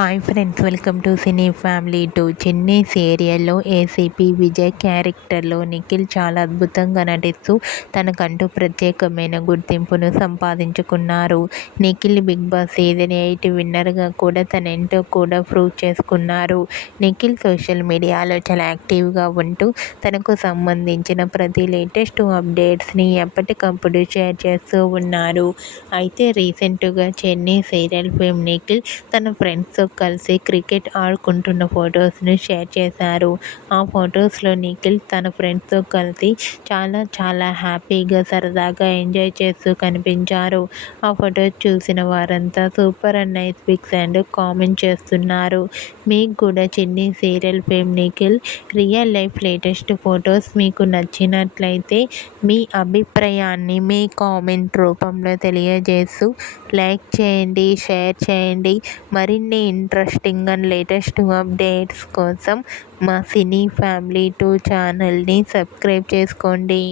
Hi friends, welcome to cine family 2. Chennai సీరియల్లో ACP Vijay క్యారెక్టర్లో నిఖిల్ చాలా అద్భుతంగా నటిస్తూ తనకంటూ ప్రత్యేకమైన గుర్తింపును సంపాదించుకున్నారు. నిఖిల్ బిగ్ బాస్ సీజన్ 8 విన్నర్గా కూడా తనేంటో కూడా ప్రూవ్ చేసుకున్నారు. నిఖిల్ సోషల్ మీడియాలో చాలా యాక్టివ్గా ఉంటూ తనకు సంబంధించిన ప్రతి లేటెస్ట్ అప్డేట్స్ని ఎప్పటికప్పుడు షేర్ చేస్తూ ఉన్నారు. అయితే రీసెంట్గా చెన్నై సీరియల్ ఫేమ్ నిఖిల్ తన ఫ్రెండ్స్తో కలిసి క్రికెట్ ఆడుకుంటున్న ఫొటోస్ను షేర్ చేశారు. ఆ ఫొటోస్లో నిఖిల్ తన ఫ్రెండ్స్తో కలిసి చాలా హ్యాపీగా సరదాగా ఎంజాయ్ చేస్తూ కనిపించారు. ఆ ఫొటోస్ చూసిన వారంతా super and nice pics and comment చేస్తున్నారు. మీకు కూడా Chennai serial fame Nikhil real life latest photos మీకు నచ్చినట్లయితే మీ అభిప్రాయాన్ని మీ కామెంట్ రూపంలో తెలియజేస్తూ లైక్ చేయండి, షేర్ చేయండి. మరిన్ని ఇంట్రెస్టింగ్ అండ్ లేటెస్ట్ అప్డేట్స్ కోసం మా సినీ ఫ్యామిలీ 2 ఛానల్ని సబ్స్క్రైబ్ చేసుకోండి.